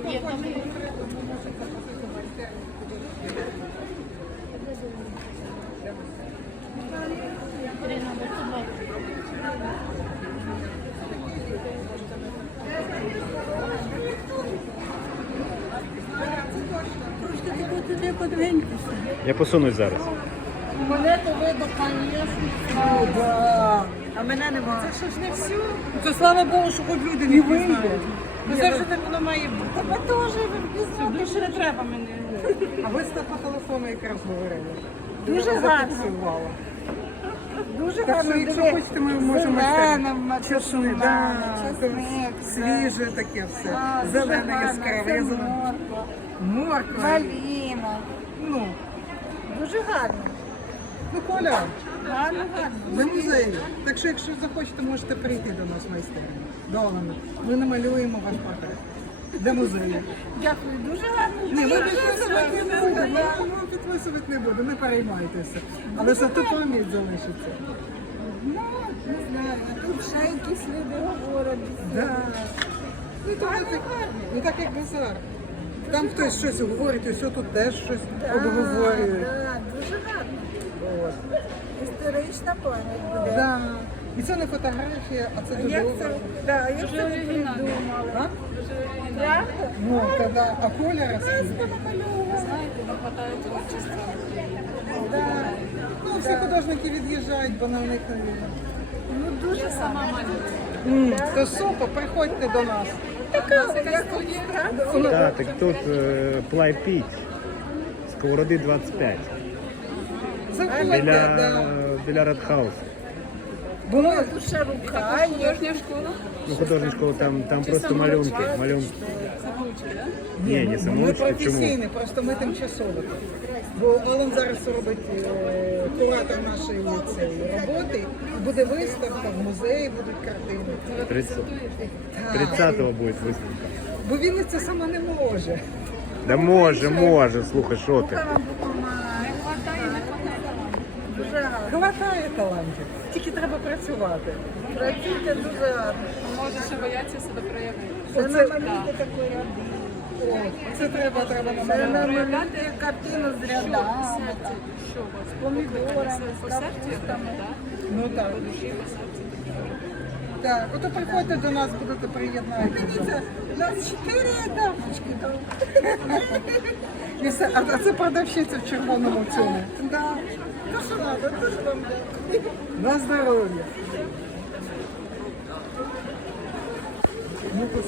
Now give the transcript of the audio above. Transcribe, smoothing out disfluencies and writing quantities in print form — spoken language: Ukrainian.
Я посунусь зараз. Мене то видно, звісно. А мене немає. Це що ж не всю? То слава Богу, що хоч люди не вийдуть. Ну це вже так воно має бути. Тебе теж Більше не треба мені. А ви по телефону якраз говорили. Дуже гарно. Зафіксувала. Дуже Так що, гарно. якщо диви, хочете, ми можемо зелене, чесник, чесник, свіже таке все. Зелене яскраве, я зелене. Морква. Маліна. Ну, Дуже гарно. ну, Коля, Гарно, гарно. за музею. Так що, якщо захочете, можете прийти до нас в майстерню. До Олени. Ми намалюємо ваш портрет. До музею. Дякую, дуже гарно. Ні, ми підписувати не будемо. Ми підписувати не будемо, не переймайтеся. Але зато пам'ять залишиться. Ну, не знаю, а тут ще якісь люди говорять. Да. Ну так як базар. Там хтось щось говорить, ось тут теж щось обговорює. Так, дуже гарно. От. Історична пам'ять буде. Да. І це не фотографія, а це дуже Як це, образно. да, як це ви придумали? А? Правда? Ну, коли, а Коля розповідає. Знаєте, не вистачає творчества. Да. Ну, всі художники від'їжджають, бо на них не видно. Ну, дуже Сама малюю. То супер, приходьте до нас. Так, так тут Плай Піч. Сковороди 25. Заходьте, да. Біля Радхаус. Було Тут ще рука є. Художня школа. Ну, художня школа, там просто малюнки. Малюнки. Самоучки, так? Ні, не ми самоучки. Чому? професійні, просто ми тимчасово тут. Бо Алан зараз робить куратор нашої цієї роботи. Буде виставка, в музеї будуть картини. 30-го буде виставка. Бо він це сама не може. Да може, слухай, що ти? Вам допомагає. Дуже гарно. Хватає талантів, тільки треба працювати. Працюйте дуже гарно. Може, ще бояться себе проявити. Це Оце- намалюйте таку ряду. Це треба Це намалювати. намалюйте картину з рядами. Що у вас? Помідорами, По з серці, капустами. так? Ну так. По душі, по серці. Так, ото приходьте до нас, будете приєднатися. Дивіться, у нас 4 дамочки. І все, а це продавщиця в червоному цьому. Да. То, що треба, то, що вам дякую. На здоров'я. Ну,